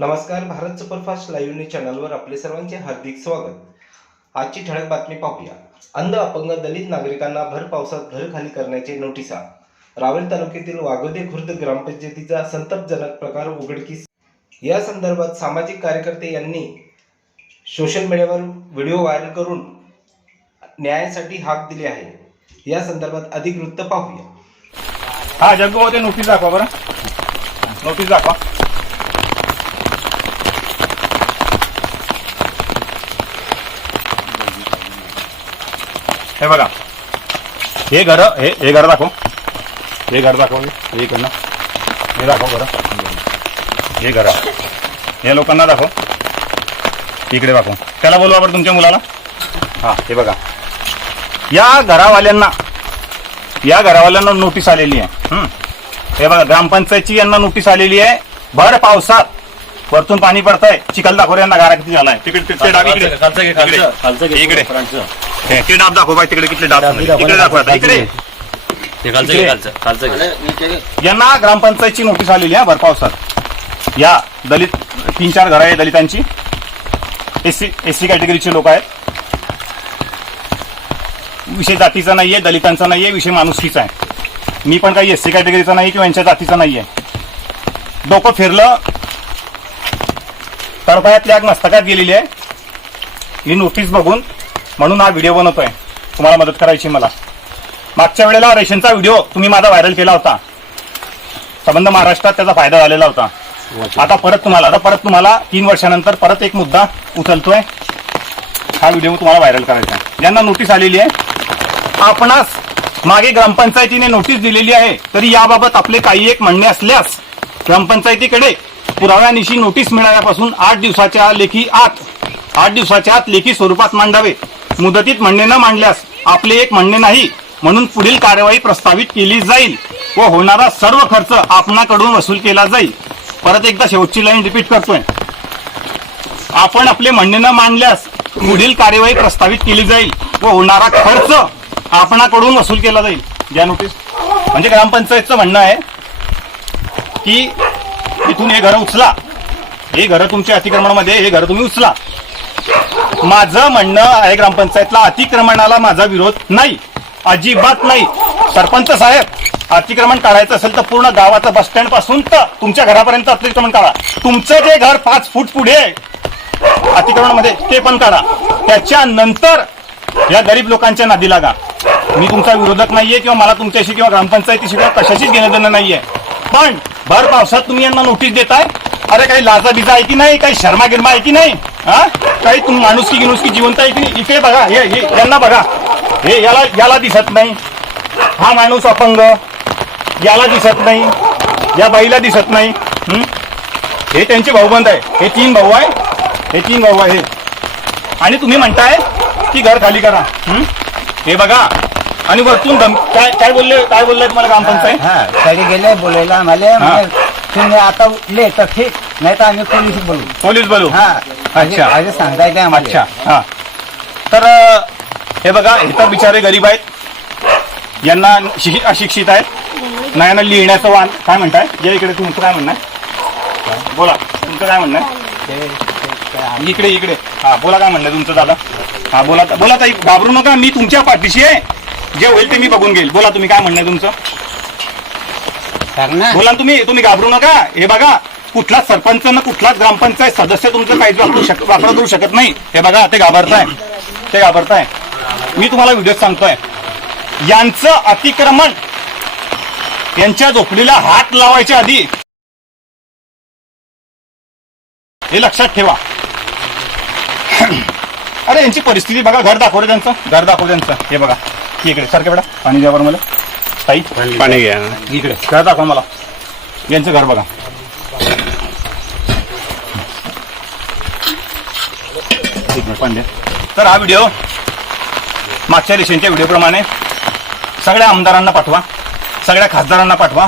नमस्कार Bharat superfast live news चॅनलवर आपले सर्वांचे हार्दिक स्वागत. आजची ठळक बातमी पाहूया. अंध अपंग दलित नागरिकांना भर पावसात घर खाली करण्याचे नोटिसा. रावेर तालुक्यातील वागोदे खुर्द ग्रामपंचायतीचा संतपजनक प्रकार उघडकीस. या संदर्भात सामाजिक कार्यकर्ते यांनी सोशल मीडियावर व्हिडिओ व्हायरल करून न्यायासाठी हाक दिली आहे. या संदर्भात अधिक वृत्त पाहूया. हा जग्गू होते नोटीस दाखवा बरं. नोटीस दाखवा. हे बघा. हे घर हे हे घर दाखव. हे घर दाखव. हे इकडनं. हे दाखव बरं. हे घर. हे लोकांना दाखव. इकडे दाखव. त्याला बोलवा बरं तुमच्या मुलाला. हा हे बघा. या घरावाल्यांना या घरावाल्यांना नोटीस आलेली आहे. हं. हे बघा ग्रामपंचायतची यांना नोटीस आलेली आहे. भर पावसात वरतून पाणी पडतंय. चिखल दाखव यांना गारा किती झालाय. तिकडे इकडे. इकडे. हे, ते डाब दाखव बाई तिकडे किती डाब. इकडे दाखव आता इकडे. ते खालचं घे खालचं खालचं घे. यांना ग्रामपंचायतची नोटीस आलेली आहे भर पावसात. या दलित तीन चार घरं आहे दलितांची. एससी एससी कॅटेगरीचे लोक आहेत. विषय जातीचा नाहीये दलितांचा नाहीये विषय माणुसकीचा आहे. मी पण काही एससी कॅटेगरीचा नाही किंवा यांच्या जातीचा नाहीये. डोकं फिरलं. तळपायातली आग मस्तकात गेलेली आहे. ही नोटीस बघून म्हणून हा व्हिडिओ बनवतोय. तुम्हाला मदत करायची मला. मागच्या वेळेला रेशनचा व्हिडिओ तुम्ही माझा व्हायरल केला होता. संबंध महाराष्ट्रात त्याचा फायदा झालेला होता. आता परत तुम्हाला आता परत तुम्हाला तीन वर्षानंतर परत एक मुद्दा उचलतोय. हा व्हिडिओ तुम्हाला व्हायरल करायचा आहे. ज्यांना नोटीस आलेली आहे आपणास मागे ग्रामपंचायतीने नोटीस दिलेली आहे तरी याबाबत आपले काही एक म्हणणे असल्यास ग्रामपंचायतीकडे पुराव्यानिशी नोटीस मिळाल्यापासून आठ दिवसाच्या लेखी आत आठ दिवसाच्या आत लेखी स्वरूपात मांडावे. मुदतीत म्हणणे न मांडल्यास आपले एक म्हणणे नाही म्हणून पुढील कार्यवाही प्रस्तावित केली जाईल व होणारा सर्व खर्च आपणाकडून वसूल केला जाईल. परत एकदा शेवटची लाईन रिपीट करतोय. आपण आपले म्हणणे न मांडल्यास पुढील कार्यवाही प्रस्तावित केली जाईल व होणारा खर्च आपणाकडून वसूल केला जाईल. द्या नोटीस म्हणजे ग्रामपंचायतचं म्हणणं आहे की इथून हे घर उचला. हे घर तुमच्या अतिक्रमणामध्ये हे घर तुम्ही उचला. माझं म्हणणं आहे ग्रामपंचायतला अतिक्रमणाला माझा विरोध नाही. अजिबात नाही. सरपंच साहेब अतिक्रमण काढायचं असेल तर पूर्ण गावाचं बस स्टँडपासून तर तुमच्या घरापर्यंत अतिक्रमण काढा. तुमचं जे घर पाच फूट पुढे आहे, अतिक्रमणामध्ये ते पण काढा. त्याच्यानंतर या गरीब लोकांच्या नादी लागा. मी तुमचा विरोधक नाहीये किंवा मला तुमच्याशी किंवा ग्रामपंचायतीशी किंवा कशाशीच घेणं देणं नाहीये. पण भर पावसात तुम्ही यांना नोटीस देताय. अरे काही लाजा बिजा आहे की नाही? काही शर्मा गिरमा आहे की नाही? हा? काही तुम्ही माणुसकी गिनुसकी जिवंत आहे की नाही? इकडे बघा हे हे यांना बघा. हे याला याला दिसत नाही. हा माणूस अपंग. याला दिसत नाही. या बाईला दिसत नाही. हं? त्यांचे भाऊबंद आहे. हे तीन भाऊ आहे. हे तीन भाऊ आहे. आणि तुम्ही म्हणताय की घर खाली करा. हं? बघा. आणि वरतून धम काय काय बोलले काय बोलले तुम्हाला ग्रामपंचायत? हा तरी गेले बोलायला आम्हाला तुम्ही आता उठले तर ठीक नाही तर आम्ही पोलीस बोलू. पोलीस बोलू. हा. अच्छा. अरे सांगायचं आम्हाला अच्छा हा. तर अ, हे बघा तर बिचारे गरीब आहेत. यांना शिक्षित अशिक्षित आहेत. नाही लिहिण्याचं वाण काय म्हणताय? जे इकडे तुमचं काय म्हणणं आहे? बोला तुमचं काय म्हणणं आहे? ते- ते- ते- इकडे इकडे. हा बोला काय म्हणणं आहे तुमचं दादा? हा बोला बोला ताई घाबरू नका. मी तुमच्या पाठीशी आहे. जे होईल ते मी बघून घेईल. बोला तुम्ही काय म्हणणं आहे तुमचं? सांग ना. बोला ना तुम्ही तुम्ही घाबरू नका. हे बघा कुठलाच सरपंच न कुठलाच ग्रामपंचायत सदस्य तुमचं काहीच वापरू शक वापरत येऊ शकत नाही. हे बघा ते घाबरताय. ते घाबरताय. मी तुम्हाला व्हिडिओ सांगतोय. यांचं अतिक्रमण यांच्या झोपडीला हात लावायच्या आधी हे लक्षात ठेवा. अरे यांची परिस्थिती बघा घर दाखव रे त्यांचं. घर दाखव त्यांचं. हे बघा. इकडे. सारखे बेटा पाणी द्या बरं मला. ताई. पाणी घ्या. इकडे. घर दाखवा मला. यांचं घर बघा. एक मिनिट, पाणी तर हा व्हिडिओ मागच्या रेशनच्या व्हिडिओप्रमाणे सगळ्या आमदारांना पाठवा सगळ्या खासदारांना पाठवा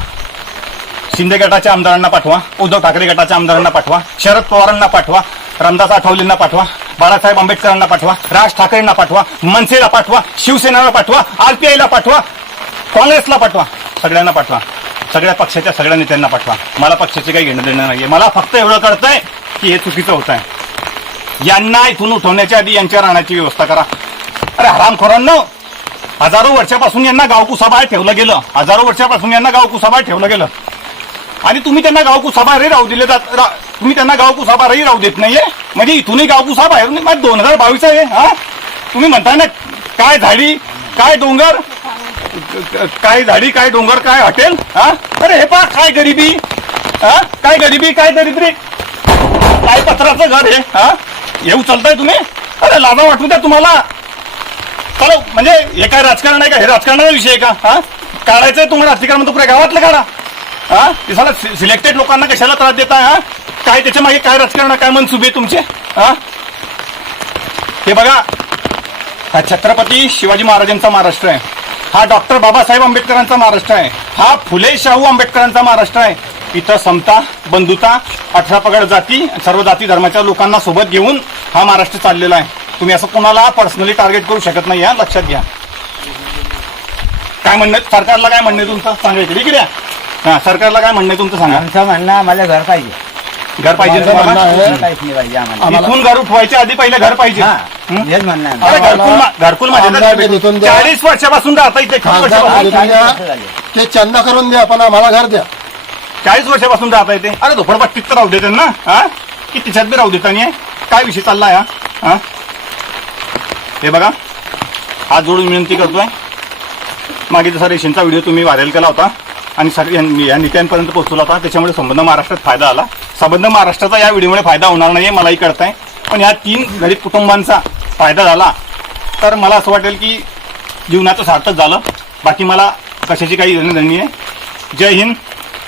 शिंदे गटाच्या आमदारांना पाठवा उद्धव ठाकरे गटाच्या आमदारांना पाठवा शरद पवारांना पाठवा रामदास आठवलेंना पाठवा बाळासाहेब आंबेडकरांना पाठवा राज ठाकरेंना पाठवा मनसेला पाठवा शिवसेनेला पाठवा आरपीआयला पाठवा काँग्रेसला पाठवा सगळ्यांना पाठवा सगळ्या पक्षाच्या सगळ्या नेत्यांना पाठवा. मला पक्षाचे काही घेणं देणं नाहीये. मला फक्त एवढं कळतंय की हे चुकीचं होत आहे यांना इथून उठवण्याच्या आधी यांच्या राहण्याची व्यवस्था करा. अरे हरामखोरांनो हजारो वर्षापासून यांना गावकुसाबाहेर ठेवलं गेलं. हजारो वर्षापासून यांना गावकुसाबाहेर ठेवलं गेलं. आणि तुम्ही त्यांना गावकुसाबाहेरही राहू दिले जात तुम्ही त्यांना गावकुसाबाहेरही राहू देत नाहीये. म्हणजे इथूनही गावकुसाबाहेर म्हणजे दोन हजार बावीस आहे हा? तुम्ही म्हणताय ना काय झाडी काय डोंगर? काय झाडी काय डोंगर काय हॉटेल? हा? अरे हे पा काय गरिबी? हा? काय गरिबी काय दरिद्री? काय पत्राचं घर हे हा? येऊ चालताय तुम्ही? अरे लाजा वाटू द्या तुम्हाला. चला म्हणजे हे काय राजकारण आहे का? हे राजकारणाचा विषय आहे का? हा? काढायचंय तुम्हाला राजकारण म्हणतो पुऱ्या गावातलं काढा. हा? ते सिलेक्टेड लोकांना कशाला त्रास देताय हा? काय त्याच्यामागे काय राजकारण काय मनसुबे तुमचे? हा? हे बघा. हा छत्रपती शिवाजी महाराजांचा महाराष्ट्र आहे. हा डॉक्टर बाबासाहेब आंबेडकरांचा महाराष्ट्र आहे. हा फुले शाहू आंबेडकरांचा महाराष्ट्र आहे. इथं समता बंधुता अठरा पगड जाती सर्व जाती धर्माच्या लोकांना सोबत घेऊन हा महाराष्ट्र चाललेला आहे तुम्ही असं कोणाला पर्सनली टार्गेट करू शकत नाही या लक्षात घ्या काय म्हणणं सरकारला काय म्हणणं आहे तुमचं सांगा इकडे इकडे या. हा सरकारला काय म्हणणं आहे तुमचं सांगा आमचं म्हणणं आम्हाला घर पाहिजे घर पाहिजे माझं तुम्हाला? म्हणणं आहे- घर काहीच नाही पाहिजे आम्हाला इथून घर उठवायच्या आधी पहिले घर पाहिजे हा? हेच म्हणणं आहे अरे. घरकुल मा- घरकुल माझ्या द्या. चाळीस वर्षापासून राहता इथे खासदार द्या. ते चंदा करून द्या पण आम्हाला घर द्या चाळीस वर्षापासून राहता येते अरे झोपडपट्टीत तर राहू देते ना हा? की तिच्यात बी राहू देत आणि काय विषय चाललाय हा? हा? हे बघा हात जोडून विनंती करतोय. मागे जसा रेशनचा व्हिडिओ तुम्ही व्हायरल केला होता आणि सर या- नेत्यांपर्यंत पोहोचवला होता त्याच्यामुळे संबंध महाराष्ट्रात फायदा आला. संबंध महाराष्ट्राचा या व्हिडिओमुळे फायदा होणार नाही मलाही कळतंय. पण या तीन गरीब कुटुंबांचा फायदा झाला. तर मला असं वाटेल की जीवनाचं सार्थक झालं. बाकी मला कशाची काही देणं नाही आहे जय हिंद.